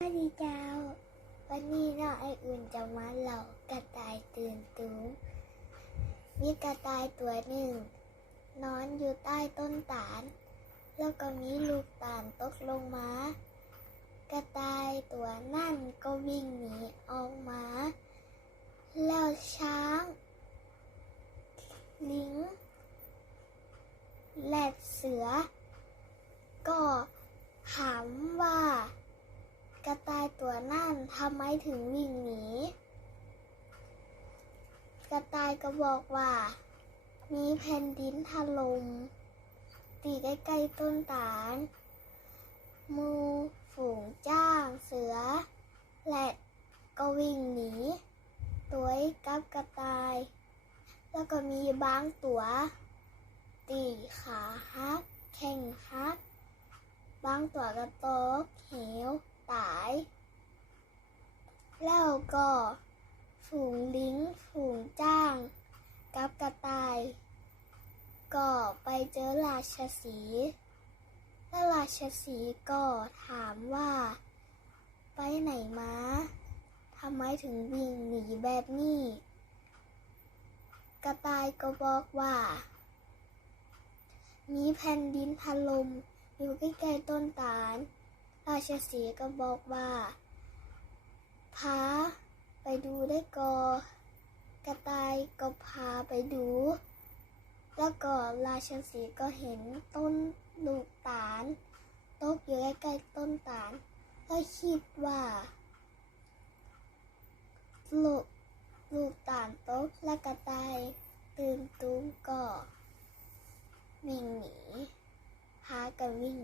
สวัสดีเจ้า วันนี้เนาไออุ่นจะมาเล่ากระต่ายตื่นตูมมีกระต่ายตัวหนึ่ง นอนอยู่ใต้ต้นตาล แล้วก็มีลูกตาลตกลงมา กระต่ายตัวนั่นก็วิ่งหนีออกมา แล้วช้าง ลิง และเสือ ก็ถามว่า ระต่ายตัวนั่นทำไมถึงวิ่งหนี กระต่ายก็บอกว่า มีแผ่นดินถล่มตีใกล้ๆต้นตาล มูฝูงจ้างเสือ และก็วิ่งหนี ตัวกับกระต่าย แล้วก็มีบางตัว ตีขาหัก แข่งหัก บางตัวก็ตกเหว ตายแล้วก็ฝูงลิงฝูงจ้าง กับกระต่ายก็ไปเจอราชสีแล้วราชสีก็ถามว่า ไปไหนมาทำไมถึงวิ่งหนีแบบนี้ กระต่ายก็บอกว่า มีแผ่นดินถล่มอยู่ใกล้ๆต้นตาล ราชสีก็บอกว่า พาไปดูได้กอ กระต่ายก็พาไปดู แล้วก็ราชสีก็เห็นต้นลูกตาลตกอยู่ใกล้ๆต้นตาลก็คิดว่าลูกลูกตาลตกและกระต่ายตื่นตุ้มก็วิ่งหนีพากันวิ่ง